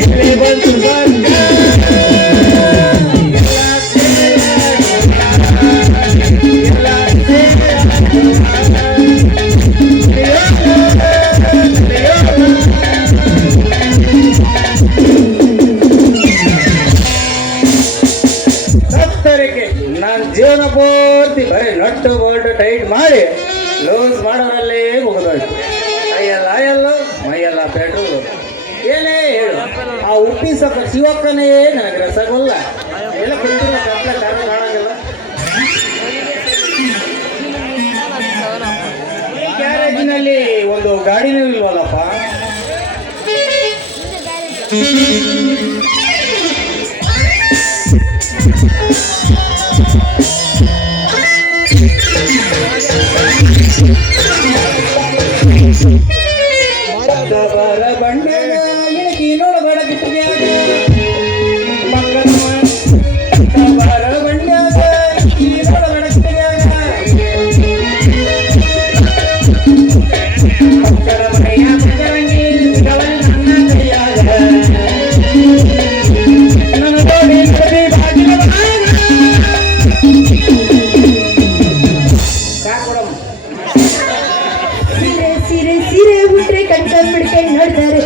ಇಲ್ಲಿ ಬಂತು ಸ್ವರ್ಗ. ನಾನು ಜೀವನ ಪೂರ್ತಿ ಬರೀ ನಟ್ಟು ಬೋಲ್ಟ್ ಟೈಟ್ ಮಾಡಿ ಲೂಸ್ ಮಾಡೋದ್ರಲ್ಲೇ ಮುಗಿದೋಯ್ತು. ಕೈಯೆಲ್ಲ ಆಯಲ್ಲು, ಮೈಯೆಲ್ಲ ಪೆಟ್ರೋಲು. ಏನೇ ಹೇಳು, ಆ ಉಪ್ಪಿನ ಸೊಪ್ಪ ಶಿವಕ್ಕನೇ ನನಗೆ ರಸಗೊಲ್ಲ. ಎಲ್ಲ ಕುಡಿದ್ರೆ ಕಪ್ಪಲೆ ಕಾರಣ ಕಾಣಂಗಿಲ್ಲ. ಗ್ಯಾರೇಜಿನಲ್ಲಿ ಒಂದು ಗಾಡಿನೂ ಇಲ್ವಲ್ಲಪ್ಪ. ಬರ ಬಂಡಾಗ ಏನೊಳಗಡ ಬಿಟ್ಟಿದ್ಯಾಗ ಮಕ್ಕಳ ಬರ ಬಂಡಾಗ ಏನೊಳಗಡ ಬಿಟ್ಟಿದ್ಯಾಗ ಮಕ್ಕಳ ಮನೆಯ ಮಗರಂಗಿ ನನ್ನ ಕೈಯಾಗ ನನ್ನ ತೋಡಿ ಕದಿ ಬಾಗಿಲ ಸೀರೆ ಸೀರೆ ಬಿಟ್ರೆ ಕಣ್ಣ ಬಿಡ್ಕೊಂಡು ನೋಡ್ತಾರೆ.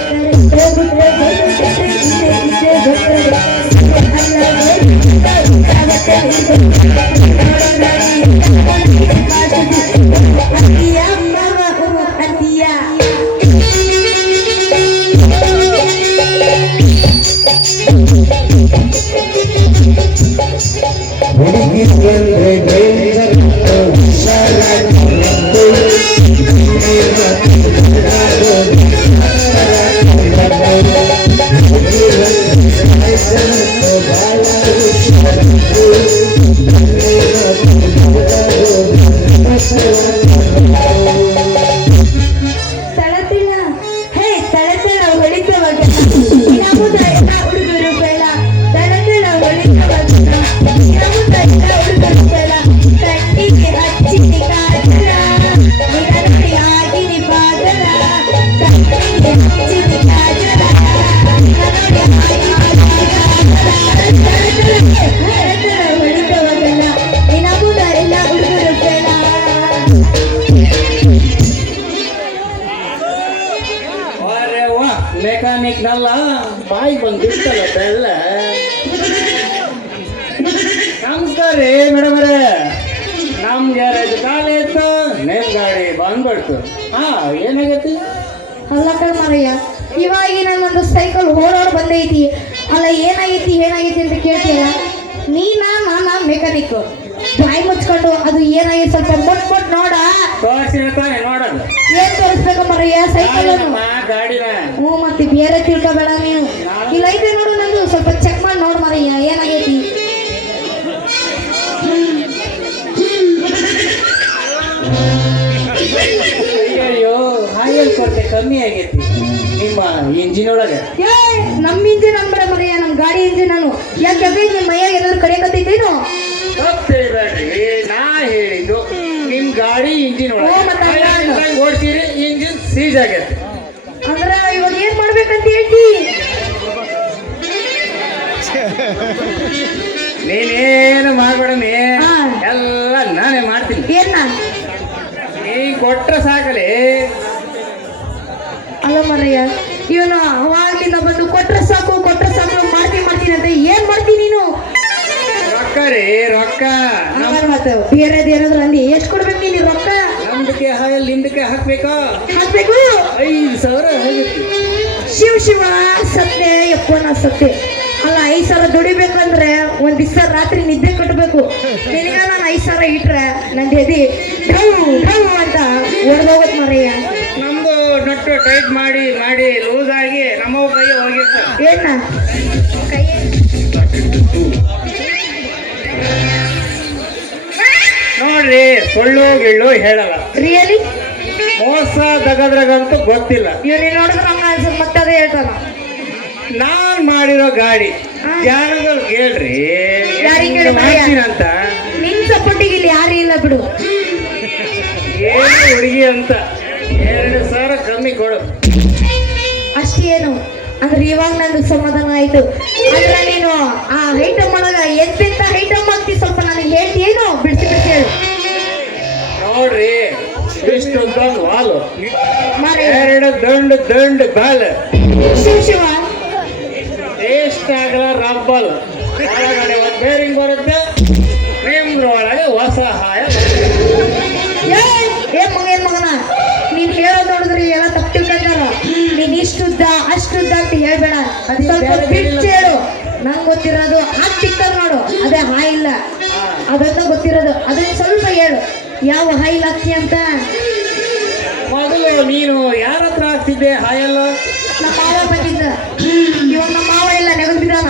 ಮೆಕ್ಯಾನಿಕ್ ನಲ್ಲ ಬಾಯಿ ಬಂದಿರ್ತಲ್ಲ ಬೆಲ್ಲ. ನಮಸ್ಕಾರ ರೀ ಮೇಡಮ್ ಅವರೇ, ನಮ್ ಗ್ಯಾರೇಜ್ ಖಾಲಿ ಇತ್ತು, ನಿಮ್ ಗಾಡಿ ಬಂದ್ಬಿಡ್ತು. ಹಾ ಏನಾಗೈತಿ? ಅಲ್ಲ ಕಣ್ಮರಯ್ಯ, ಇವಾಗಿನ ಒಂದು ಸೈಕಲ್ ಓಡೋಡ್ ಬಂದೈತಿ. ಅಲ್ಲ ಏನಾಗೈತಿ ಅಂತ ಕೇಳ್ತೀಯಲ್ಲ. ನಾನ ಮೆಕ್ಯಾನಿಕ್. ಬಾಯಿ ಮುಚ್ಕೊಂಡು ಅದು ಏನಾಗೈತಿ ಸ್ವಲ್ಪ ಮುಟ್ ನೋಡ. ನೋಡೋದು ಏನ್ ತೋರಿಸ್ಬೇಕು ಮರಯ್ಯ? ಸೈಕಲ್ ಗಾಡಿನ. ಹ್ಞೂ ಮತ್ತೆ ಬೇರೆ ತಿಳ್ಕೊಬೇಡ ನೀನು. ಇಲ್ಲ ಐತೆ ನೋಡು, ನಂದು ಸ್ವಲ್ಪ ಚೆಕ್ ಮಾಡಿ ನೋಡು ಮರಯ್ಯ ಏನಾಗೈತಿ. ಅಯ್ಯೋ ಆಯಿಲ್ ಕೊರತೆ ಕಮ್ಮಿ ಆಗೈತಿ ನಿಮ್ಮ ಇಂಜಿನ್ ಒಳಗೆ. ನಮ್ಮ ಇಂಜಿನ್ ಅಂಬರ ಮರಯ್ಯ, ನಮ್ಮ ಗಾಡಿ ಇಂಜಿನ್. ನಾನು ಯಾಕೆ ನಿಮ್ಮ ಮೈಯಾಗ ಏನಾದ್ರು ಕಡಿಯಕತ್ತೈತೇನು? ತಪ್ಪೇಳ್ಬೇಡ್ರಿ, ನಾ ಹೇಳಿದ್ದು ನಿಮ್ ಗಾಡಿ ಇಂಜಿನ್ ಒಳಗೆ ಓಡ್ತೀರಿ, ಇಂಜಿನ್ ಸೀಜ್ ಆಗೈತಿ. ಅಂದ್ರ ಇವಾಗ ಏನ್ ಮಾಡ್ಬೇಕಂತ ಹೇಳ್ತಿ? ನೀನೇನು ಮಾಡ್ಬೇಡಮಿ, ಎಲ್ಲ ನಾನೇ ಮಾಡ್ತೀನಿ. ಏನ ನೀ ಕೊಟ್ರ ಸಾಕಲಿ. ಅಲ್ಲ ಮರಯ್ಯ, ಇವನು ಅವಾಗಿಂದ ಬಂದು ಕೊಟ್ರ ಸಾಕು ಮಾಡ್ತೀನಿ ಅಂತ ಏನ್ ಮಾಡ್ತೀನಿ ನೀನು? ರೊಕ್ಕ ರೀ ರೊಕ್ಕ. ಮತ್ತೆ ಬೇರೆದ್ ಏನಾದ್ರು ಅಂದಿ ಎಷ್ಟು ಕೊಡ್ಬೇಕು ನೀನು ರೊಕ್ಕ? ನಮ್ದಕ್ಕೆ ಹಾಯಲ್ ನಿಮ್ದಕ್ಕೆ ಹಾಕ್ಬೇಕು 5,000 ಹೋಗಿತ್ತು. ಶಿವ ಸತ್ತೆ ಎಪ್ಪನ ಸತ್ತೆ. ಅಲ್ಲ 5,000 ದುಡಿಬೇಕಂದ್ರೆ ಒಂದ್ ದಿವಸ ರಾತ್ರಿ ನಿದ್ದೆ ಕಟ್ಟಬೇಕು. ನಿನಗ ನಾನು 5,000 ಇಟ್ರೆ ನಂದು ಎದಿ ಅಂತ ಹೊಡೆದೋಗತ್ ಮರಯ್ಯ. ನಮ್ದು ನಟ್ಟು ಟೈಟ್ ಮಾಡಿ ಲೂಸ್ ಆಗಿ ನಮ್ಮ ಕೈ ಹೋಗಿರ್ತಾರೆ. ಏನ ಕೈ ನೋಡ್ರಿ, ಸುಳ್ಳು ಗಿಳ್ಳು ಹೇಳಲ್ಲ. ರಿಯಲಿ ಮೋಸ ತಗದ್ರಾಗಂತೂ ಗೊತ್ತಿಲ್ಲ. ಇವ್ರು ನೋಡಿದ್ರೆ ಹಂಗ ಅನ್ಸದ್ ಮತ್ತೆ ಅದೇ ಹೇಳ್ತಾನ. ನಾನ್ ಮಾಡಿರೋ ಗಾಡಿ ಜನಗಳು ಕೇಳ್ರಿ ಅಂತ. ನಿನ್ ಸಪೋರ್ಟಿಗೆ ಇಲ್ಲಿ ಯಾರು ಇಲ್ಲ ಬಿಡು. ಏನು ಹುಡುಗಿ ಅಂತ 2,000 ಕಮ್ಮಿ ಕೊಡು. ಅಷ್ಟೇನು ಅಂದ್ರೆ ಇವಾಗ ನಂದು ಸಮಾಧಾನ ಆಯ್ತು. ಅಂದ್ರೆ ನೀನು ಆ ಐಟಮ್ ಒಳಗ ಎಂತೆಂತ ಐಟಮ್ ಆಗ್ತಿ ಸ್ವಲ್ಪ ನನಗೆ ಹೇಳ್ತೀಯೇನು? ಬಿಡಿಸಿ ಬಿಡಿಸಿ ಹೇಳು. ನೋಡ್ರಿ, ಇಷ್ಟೊಂದೊಂದು ವಾಲು, ಮಾರೇ ಎರಡು ದಂಡ್ ಬಾಲ್, ಶಿವ ಶಿವ ಎಷ್ಟಾಗಲ್ಲ ರಬ್ಬಲ್, ಒಳಗಡೆ ಒಂದು ಬೇರಿಂಗ್ ಬರುತ್ತೆ, ನಿಮ್ದ್ರೊಳಗೆ ಹೊಸ ಹಾಯ. ಏ ಮಗನ ನೀನ್ ಹೇಳೋದ್ ನೋಡಿದ್ರೆ ಎಲ್ಲ ತಪ್ಪು ತಿಳ್ಕೊಂಡಾರ. ನೀನ್ ಇಷ್ಟುದ್ದ ಅಷ್ಟುದ್ದ ಅಂತ ಹೇಳ್ಬೇಡ, ಅದು ಸ್ವಲ್ಪ ಬಿಟ್ಟು ಹೇಳು. ನಂಗೆ ಗೊತ್ತಿರೋದು ಹಾಕಿ ಸಿಕ್ತಾರ ನೋಡು, ಅದೇ ಹಾಯ್ ಇಲ್ಲ, ಅದನ್ನ ಗೊತ್ತಿರೋದು. ಅದನ್ನ ಸ್ವಲ್ಪ ಹೇಳು, ಯಾವ ಹಾಯಿಲ್ ಹಾಕ್ತಿ ಅಂತ. ಮೊದಲು ನೀನು ಯಾರ ಹತ್ರ ಆಗ್ತಿದ್ದೆ ಹಾಯಲ್ಲ? ನಮ್ಮ ಮಾವ ಬಂದಿದ್ದ, ಇವಾಗ ನಮ್ಮ ಮಾವ ಇಲ್ಲ, ನೆಗದ್ ಬಿದ್ದಾನ.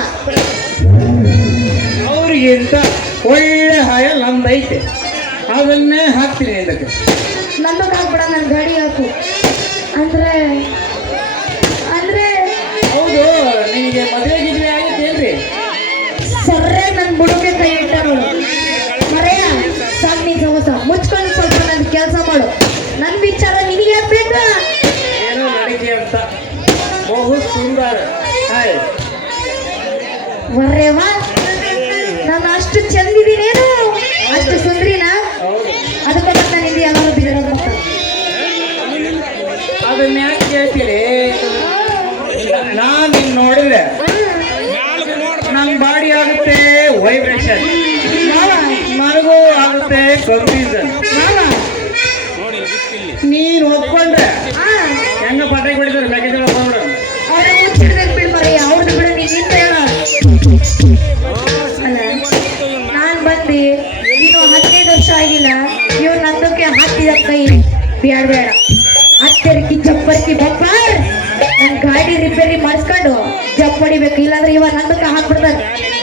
ಅವ್ರಿಗಿಂತ ಒಳ್ಳೆ ಹಾಯಲ್ ನಮ್ದೈತೆ, ಅದನ್ನೇ ಹಾಕ್ತೀನಿ ಇದಕ್ಕೆ. ನಂದಕ್ಕೆ ಹಾಕ್ಬೇಡ, ನನ್ನ ಗಾಡಿ ಹಾಕು. ಅಂದ್ರೆ ಅಂದ್ರೆ ಹೌದು, ನಿನಗೆ ಮದುವೆ ಗಿದ್ವೆ ಆಗಿತ್ತೇನ್ರಿ? ಸರ್ರೆ ನನ್ನ ಬುಡಕ್ಕೆ ಕೈ ಇಟ್ಟ ನೋಡು. ಮರೆಯ ಸಾಕು ನೀನ್ ಸಮೋಸ ಮುಚ್ಕೊಂಡು ಸ್ವಲ್ಪ ನನ್ನ ಕೆಲಸ ಮಾಡು. ನನ್ನ ವಿಚಾರ ನಿನಗೆ ಬೇಕಾ? ಏನೋ ನಡಿಗೆ ಅಂತ ಬಹು ಸುಂದರ ಹಾಯ್. ವರ್ರೇವಾ, ನಾನು ಅಷ್ಟು ಚಂದಿದ್ದೀನೇನು? ಅಷ್ಟು ಸುಂದ್ರಿನಾ? ಹೌದು, ಅದಕ್ಕೆ ಮತ್ತೆ ನಿಂದು ಎಲ್ಲರೂ ಬಿದಿರೋದು ಮತ್ತ. ಅದನ್ನ ಯಾಕೆ ಕೇಳ್ತೀರಿ? ನಾನು ನಿನ್ನ ನೋಡಿದ್ರೆ ನನ್ನ ಬಾಡಿ ಆಗುತ್ತೆ ವೈಬ್ರೇಷನ್, ನನಗೂ ಆಗುತ್ತೆ ಕನ್ಫ್ಯೂಷನ್. ನೀನು ಒಪ್ಕೊಂಡ್ರೆ ಹೆಂಗ ಪಟಾಕಿ ಹೊಡಿತಾರೆ ಮೆಕ್ಕೆಜೋಳ ಪೌಡರ್. ಅವ್ರ ಮುಚ್ಚಿಡ್ಬೇಕು ಬಿಡ್ ಮರೆಯ, ಅವ್ರದ್ದು ಬಿಡ ನೀನು ಹೇಳ. ಅಲ್ಲ, ನಾನು ಬಂದು ಇನ್ನು 15 ವರ್ಷ ಆಗಿಲ್ಲ, ಇವ್ ನಂದಕ್ಕೆ ಹಾಕಿದ ಕೈ ಬೇಡ ಬೇಡ. ಹತ್ತರಿಕಿ ಚಪ್ಪರಿಕಿ ಬಪ್ಪಾರ್ ನನ್ನ ಗಾಡಿ ರಿಪೇರಿ ಮಾಡಿಸ್ಕೊಂಡು ಜಪ್ ಹೊಡಿಬೇಕು, ಇಲ್ಲಾಂದ್ರೆ ಇವಾಗ ನಂದಕ್ಕೆ ಹಾಕ್ಬಿಡ್ತಾರೆ.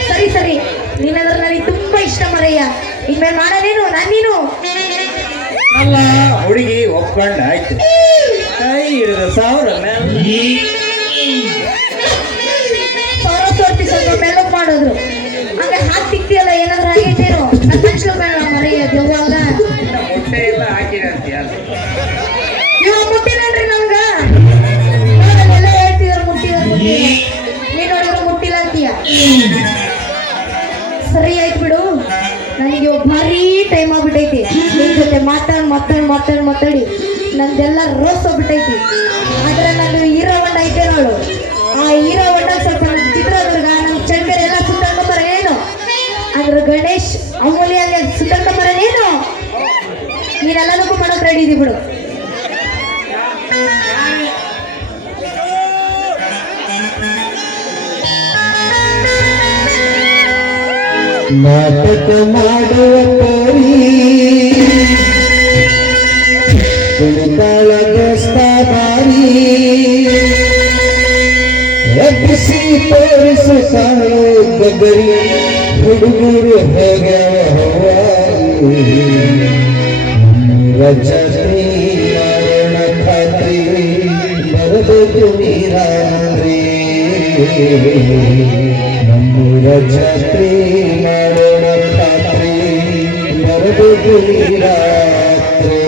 ಸರಿ ಸರಿ, ನೀನಂದ್ರೆ ನನಗೆ ತುಂಬಾ ಇಷ್ಟ ಮರಯ್ಯ. ಇನ್ಮೇಲೆ ಮಾಡೋದೇನು ನೀನು? ಅಲ್ಲ, ಹುಡುಗಿ ಒಪ್ಕೊಂಡ ಆಯ್ತು, ಕೈ ಹಿಡಿದು 1000 ಮೇಲೆ ಸೋರ್ತಿ ಸ್ವಲ್ಪ ಮೆಲ್ಲಕ್ ಮಾಡಿದ್ರು, ಹಂಗೆ ಹಾಕಿ ಸಿಕ್ತಿಯಲ್ಲ, ಏನಾದ್ರು ಆಗೈತೇನು? ನನ್ನ ಮನುಷ್ಯ ಬೇಡ ಮರಯ್ಯ, ದೇವಾಗ ಮೊಟ್ಟೆ ಎಲ್ಲ ಹಾಕಿರಂತೀಯ. ಇವಾಗ ಮುಟ್ಟಿನೇನ್ರಿ ನಮ್ಗ? ಎಲ್ಲ ಹೇಳ್ತಿದಾರ ಮುಟ್ಟಿದಾರ ಮುಟ್ಟಿ, ನೀನ್ ನೋಡಿದ್ರೆ ಮುಟ್ಟಿಲ್ಲ ಅಂತೀಯ. ಸರಿ ಆಯ್ತು ಬಿಡು, ನನಗೆ ಇವಾಗ ಭಾರಿ ಟೈಮ್ ಆಗ್ಬಿಟ್ಟೈತಿ. ನಿನ್ ಜೊತೆ ಮಾತಾಡಿ ನಂದೆಲ್ಲ ರೋಸ್ ಹೋಗ್ಬಿಟ್ಟೈತಿ. ಆದ್ರೆ ನಾನು ಹೀರೋ ಹೊಂಡ ಐತೆ ನೋಡು, ಆ ಹೀರೋ ಹೊಂಡ ಸ್ವಲ್ಪ ಚಿತ್ರದುರ್ಗ ನಮ್ಮ ಚಂಕರ್ ಎಲ್ಲ ಸುತ್ತಾಡ್ಕೊಂಬರ ಏನು? ಅದ್ರ ಗಣೇಶ್ ಅಮೂಲ್ಯ ಸುತ್ತಾಡ್ಕೊಂಬರ ಏನು? ನೀನೆಲ್ಲದಕ್ಕೂ ಮಾಡಕ್ ರೆಡಿ ಇದೀವಿ ಬಿಡು. ನಾಟಕ ಮಾಡುವ ಕೋರಿ ಕುಣಿತಾಳ ದೋಸ್ತಾರಿ ಎಬ್ಬಿಸಿ ತೋರಿಸುತ್ತಾಳು ಗಗರಿ ಹುಡುಗರು ಹೇಗೆ ರಜತ್ರಿ ಮರಣ ಖಾತ್ರಿ ಬರಬೇಕು ನೀರಾರಿ ನಮ್ಮೂರ ಜಾತ್ರೆ ಮಾಡೋಣ ಖಾತ್ರಿ ಬರಬೇಕು ನೀರಾತ್ರಿ.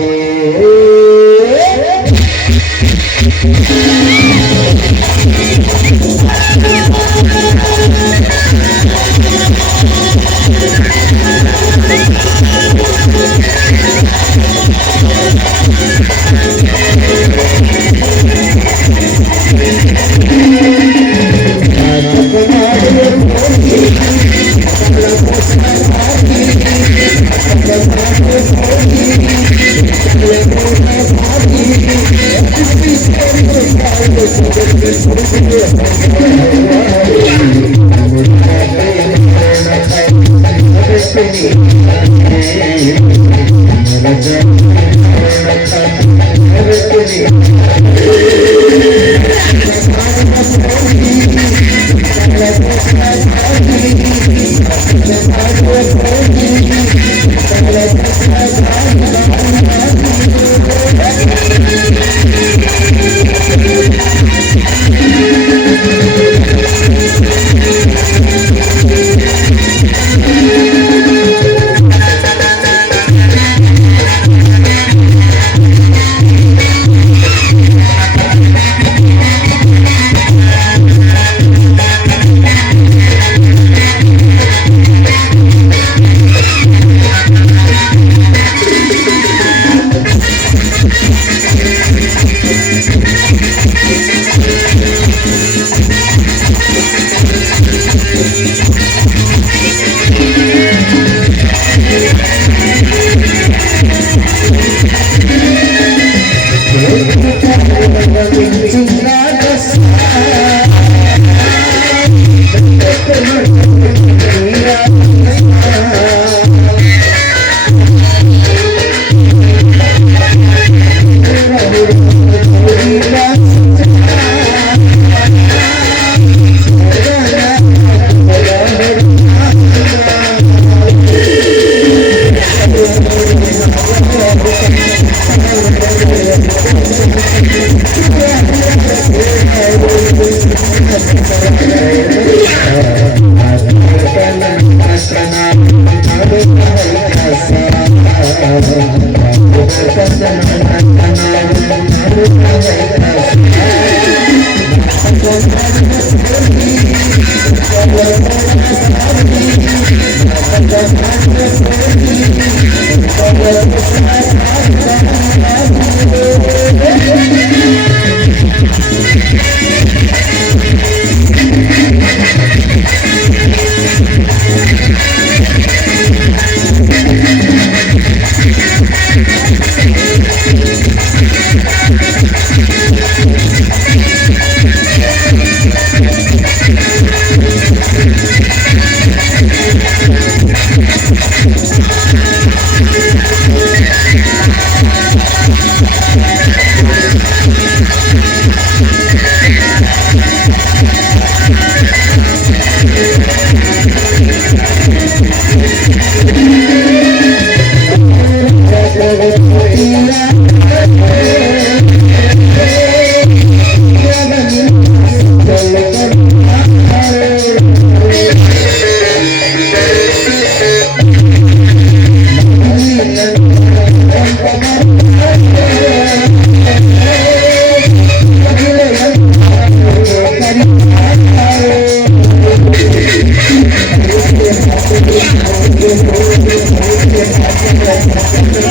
Thank you.